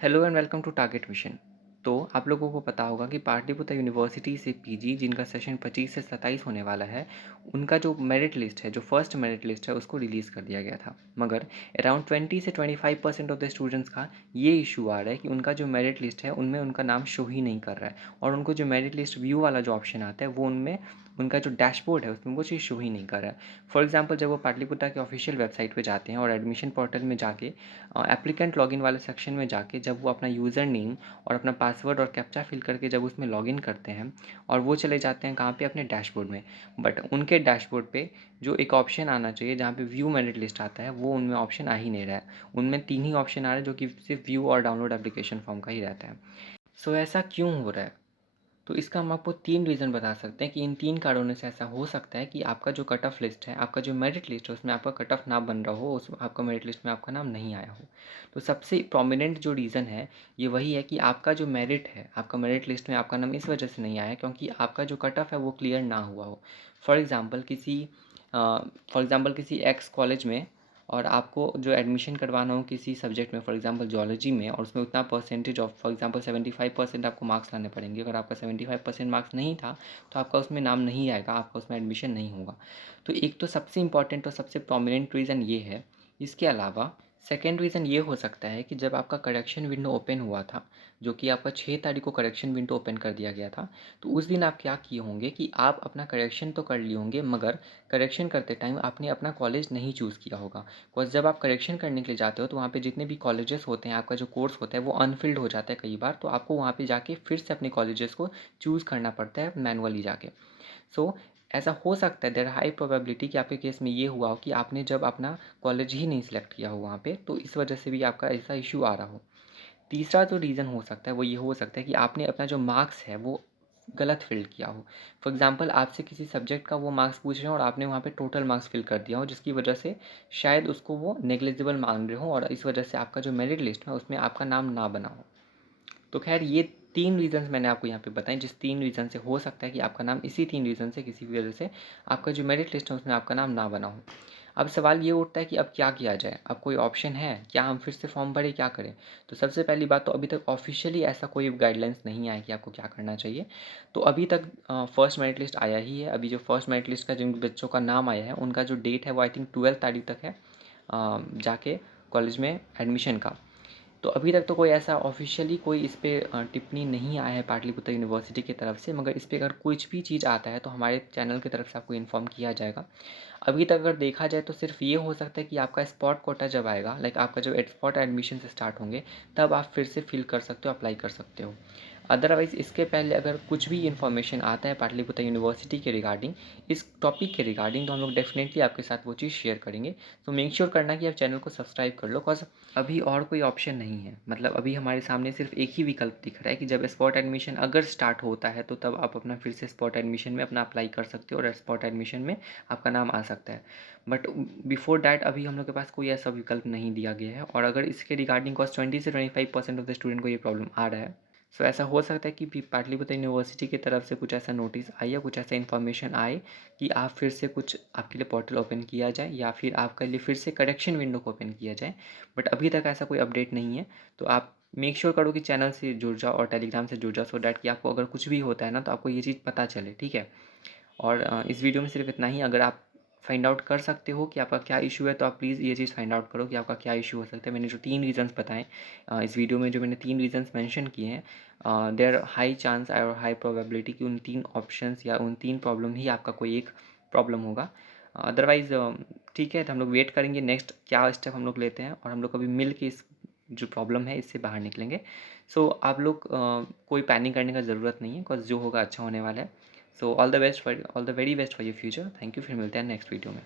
Hello and welcome to target mission. तो आप लोगों को पता होगा कि पाटलिपुत्र यूनिवर्सिटी से पीजी जिनका सेशन 25 से 27 होने वाला है, उनका जो मेरिट लिस्ट है, जो फर्स्ट मेरिट लिस्ट है, उसको रिलीज़ कर दिया गया था। मगर अराउंड 20 से 25% ऑफ द स्टूडेंट्स का ये इशू आ रहा है कि उनका जो मेरिट लिस्ट है उनमें उनका नाम शो ही नहीं कर रहा है, और उनको जो मेरिट लिस्ट व्यू वाला जो ऑप्शन आता है वो उनमें उनका जो डैशबोर्ड है उसमें वो चीज़ शो ही नहीं कर रहा है। फॉर एग्जाम्पल, जब वो पाटलिपुत्र के ऑफिशियल वेबसाइट पर जाते हैं और एडमिशन पोर्टल में जाके एप्लीकेंट लॉगिन वाले सेक्शन में जाके जब वो अपना यूज़र नेम और अपना पासवर्ड और कैप्चा फिल करके जब उसमें लॉगिन करते हैं, और वो चले जाते हैं कहाँ पे, अपने डैशबोर्ड में। बट उनके डैशबोर्ड पे जो एक ऑप्शन आना चाहिए जहाँ पे व्यू मेरिट लिस्ट आता है, वो उनमें ऑप्शन आ ही नहीं रहा है। उनमें 3 ही ऑप्शन आ रहे हैं, जो कि सिर्फ व्यू और डाउनलोड एप्लीकेशन फॉर्म का ही रहता है। सो ऐसा क्यों हो रहा है? तो इसका हम आपको 3 रीज़न बता सकते हैं कि इन 3 कारणों से ऐसा हो सकता है कि आपका जो कट ऑफ लिस्ट है, आपका जो मेरिट लिस्ट है, उसमें आपका कट ऑफ ना बन रहा हो, उस आपका मेरिट लिस्ट में आपका नाम नहीं आया हो। तो सबसे प्रोमिनेंट जो रीज़न है, ये वही है कि आपका जो मेरिट है, आपका मेरिट लिस्ट में आपका नाम इस वजह से नहीं आया क्योंकि आपका जो कट ऑफ है वो क्लियर ना हुआ हो। फॉर एग्ज़ाम्पल किसी एक्स कॉलेज में, और आपको जो एडमिशन करवाना हो किसी सब्जेक्ट में, फॉर एग्जांपल जियोलॉजी में, और उसमें उतना परसेंटेज ऑफ, फॉर एग्जांपल 75% आपको मार्क्स लाने पड़ेंगे। अगर आपका 75% मार्क्स नहीं था तो आपका उसमें नाम नहीं आएगा, आपका उसमें एडमिशन नहीं होगा। तो एक तो सबसे इम्पॉर्टेंट और सबसे प्रोमिनेंट रीज़न ये है। इसके अलावा सेकेंड रीज़न ये हो सकता है कि जब आपका करेक्शन विंडो ओपन हुआ था, जो कि आपका 6 तारीख को करेक्शन विंडो ओपन कर दिया गया था, तो उस दिन आप क्या किए होंगे कि आप अपना करेक्शन तो कर लिए होंगे, मगर करेक्शन करते टाइम आपने अपना कॉलेज नहीं चूज़ किया होगा। बिकॉज जब आप करेक्शन करने के लिए जाते हो तो वहाँ पे जितने भी कॉलेजेस होते हैं, आपका जो कोर्स होता है वो अनफिल्ड हो जाता है कई बार, तो आपको वहाँ पे जाके फिर से अपने कॉलेजेस को चूज़ करना पड़ता है मैनुअली जाके। सो ऐसा हो सकता है, देयर हाई प्रोबेबिलिटी कि आपके केस में ये हुआ हो कि आपने जब अपना कॉलेज ही नहीं सिलेक्ट किया हो वहाँ पे, तो इस वजह से भी आपका ऐसा इशू आ रहा हो। तीसरा जो रीज़न हो सकता है वो ये हो सकता है कि आपने अपना जो मार्क्स है वो गलत फ़िल किया हो। फॉर एग्ज़ाम्पल, आपसे किसी सब्जेक्ट का वो मार्क्स पूछ रहे हो और आपने वहाँ पे टोटल मार्क्स फ़िल कर दिया हो, जिसकी वजह से शायद उसको वो नेग्लिजिबल मान रहे हो, और इस वजह से आपका जो मेरिट लिस्ट है उसमें आपका नाम ना बना हो। तो खैर, ये 3 रीज़न्स मैंने आपको यहाँ पे बताए, जिस 3 रीज़न से हो सकता है कि आपका नाम इसी 3 रीज़न से किसी भी वजह से आपका जो मेरिट लिस्ट है उसमें आपका नाम ना बना हो। अब सवाल ये उठता है कि अब क्या किया जाए? अब कोई ऑप्शन है? क्या हम फिर से फॉर्म भरें, क्या करें? तो सबसे पहली बात तो, अभी तक ऑफ़िशियली ऐसा कोई गाइडलाइंस नहीं आया कि आपको क्या करना चाहिए। तो अभी तक फर्स्ट मेरिट लिस्ट आया ही है। अभी जो फर्स्ट मेरिट लिस्ट का जिन बच्चों का नाम आया है, उनका जो डेट है वो आई थिंक 12 तारीख तक है जाके कॉलेज में एडमिशन का। तो अभी तक तो कोई ऐसा ऑफ़िशियली कोई इस पे टिप्पणी नहीं आया है पाटलिपुत्र यूनिवर्सिटी की तरफ से, मगर इस पे अगर कुछ भी चीज़ आता है तो हमारे चैनल की तरफ से आपको इन्फॉर्म किया जाएगा। अभी तक अगर देखा जाए तो सिर्फ ये हो सकता है कि आपका स्पॉट कोटा जब आएगा, लाइक आपका जब स्पॉट एडमिशन स्टार्ट होंगे, तब आप फिर से फिल कर सकते हो, अप्लाई कर सकते हो। अदरवाइज़ इसके पहले अगर कुछ भी इन्फॉर्मेशन आता है पाटलिपुत्र यूनिवर्सिटी के रिगार्डिंग, इस टॉपिक के रिगार्डिंग, तो हम लोग डेफिनेटली आपके साथ वो चीज़ शेयर करेंगे। तो मेक श्योर करना कि आप चैनल को सब्सक्राइब कर लो, बिकॉज अभी और कोई ऑप्शन नहीं है। मतलब अभी हमारे सामने सिर्फ एक ही विकल्प दिख रहा है कि जब स्पॉट एडमिशन अगर स्टार्ट होता है तो तब आप अपना फिर से स्पॉट एडमिशन में अपना अप्लाई कर सकते हो और स्पॉट एडमिशन में आपका नाम आ सकता है। बट बिफोर डैट अभी हम लोग के पास कोई ऐसा विकल्प नहीं दिया गया है, और अगर इसके रिगार्डिंग कॉस्ट 20 से 25% ऑफ द स्टूडेंट को ये प्रॉब्लम आ रहा है। सो ऐसा हो सकता है कि पाटलिपुत्र यूनिवर्सिटी की तरफ से कुछ ऐसा नोटिस आए या कुछ ऐसा इन्फॉर्मेशन आए कि आप फिर से कुछ आपके लिए पोर्टल ओपन किया जाए, या फिर आपके लिए फिर से करेक्शन विंडो को ओपन किया जाए। बट अभी तक ऐसा कोई अपडेट नहीं है। तो आप मेक श्योर करो कि चैनल से जुड़ जाओ और टेलीग्राम से जुड़ जाओ, सो डैट कि आपको अगर कुछ भी होता है ना तो आपको ये चीज़ पता चले, ठीक है। और इस वीडियो में सिर्फ इतना ही। अगर आप फाइंड आउट कर सकते हो कि आपका क्या इशू है, तो आप प्लीज़ ये चीज़ फाइंड आउट करो कि आपका क्या इशू हो सकता है। मैंने जो 3 रीज़न्स बताएं इस वीडियो में, जो मैंने 3 रीज़न्स मेंशन किए हैं, देयर हाई चांस और हाई प्रोबेबिलिटी कि उन 3 ऑप्शंस या उन 3 प्रॉब्लम ही आपका कोई एक प्रॉब्लम होगा। अदरवाइज़ ठीक है, तो हम लोग वेट करेंगे नेक्स्ट क्या स्टेप हम लोग लेते हैं, और हम लोग कभी मिल के इस जो प्रॉब्लम है इससे बाहर निकलेंगे। सो आप लोग कोई पैनिक करने का ज़रूरत नहीं है, बिकॉज जो होगा अच्छा होने वाला है। So all the best for all the very best for your future. Thank you. फिर मिलते हैं नेक्स्ट वीडियो में।